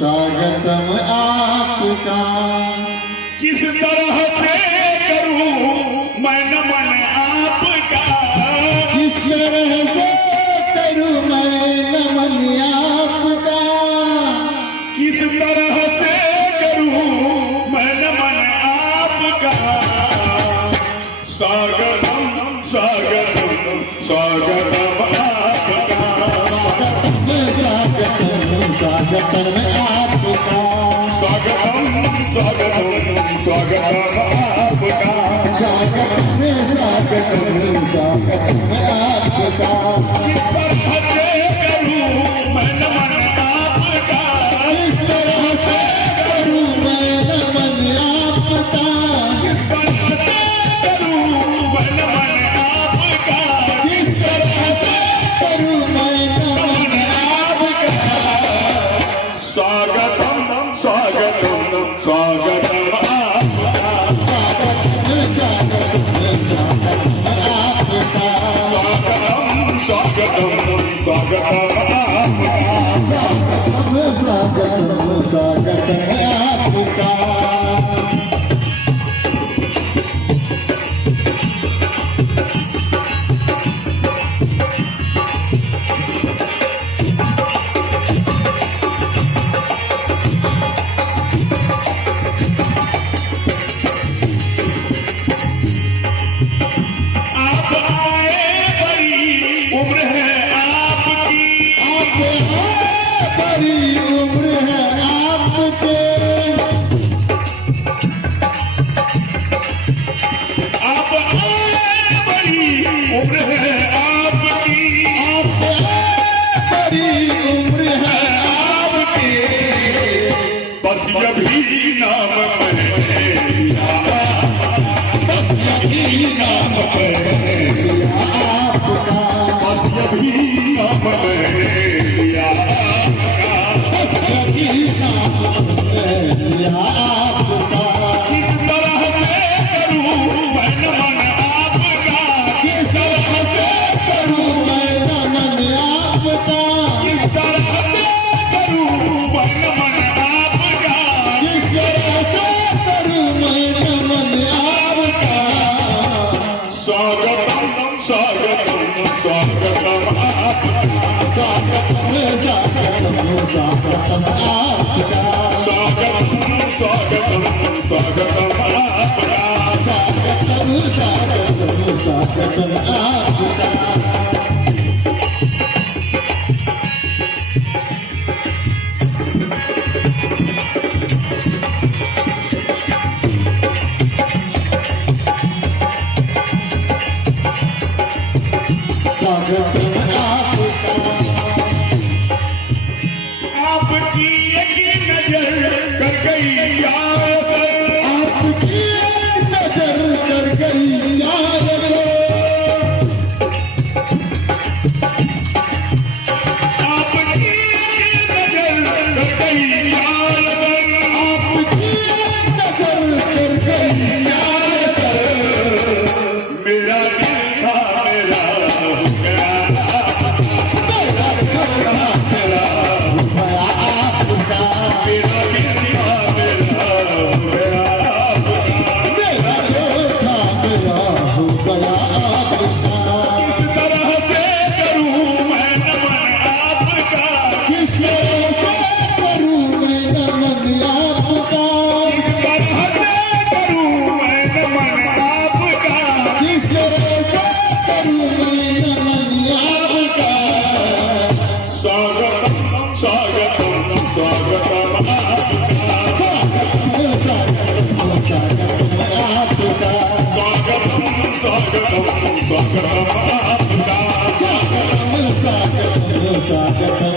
स्वागतम आपका। किस तरह से करूं मैं नमन आपका, किस तरह से करूं मैं नमन आपका, किस तरह से करूं मैं नमन आपका। स्वागतम स्वागतम स्वागतम आपका, स्वागतम आपका, स्वागतम स्वागतम स्वागतम आपका। स्वागतम स्वागतम आपका। किस तरह से करूं मैं नमन आपका, किस तरह से करूं मैं नमन आपका, किस तरह से करूं मैं नमन आपका। किस तरह से करूं मैं नमन आपका। स्वागतम स्वागतम स्वागतम आपका, स्वागतम स्वागतम आपका। आप आए बड़ी उम्र है आपकी, बड़ी उम्र है आपके, आप आए बड़ी उम्र है आपकी, बड़ी उम्र है आपकी। बस यही नाम मैंने लिया, बस यही नाम मैंने लिया, आपका, बस यही नाम मैंने लिया। बस यही नाम लिया आपका। किस तरह से करूं मैं नमन आपका, किस तरह से करूं मैं नमन आपका, किस तरह से करूं मैं नमन आपका। किस तरह से करूं मैं नमन आपका। स्वागतम स्वागतम स्वागतम आपका, स्वागतम स्वागतम आपका, स्वागतम स्वागतम स्वागतम आपका। स्वागतम स्वागतम आपका। स्वागतम आपका। आपकी एक नजर कर गई यार, आपकी नजर कर गई यार से, आपकी एक नजर कर गई यार, आपकी नजर कर गई यार से। मेरा दिल था मेरा हो गया, मेरा घर था मेरा हो गया आपका, मेरा दिल था मेरा हो गया आपका। मेरा घर था मेरा हो गया आपका। किस तरह से करूं मैं नमन आपका, किस तरह से करूं मैं नमन आपका, किस तरह से करूं मैं नमन आपका। किस तरह से करूं मैं नमन आपका। स्वागतम स्वागतम स्वागतम आपका, स्वागतम आपका, स्वागतम स्वागतम स्वागतम आपका। स्वागतम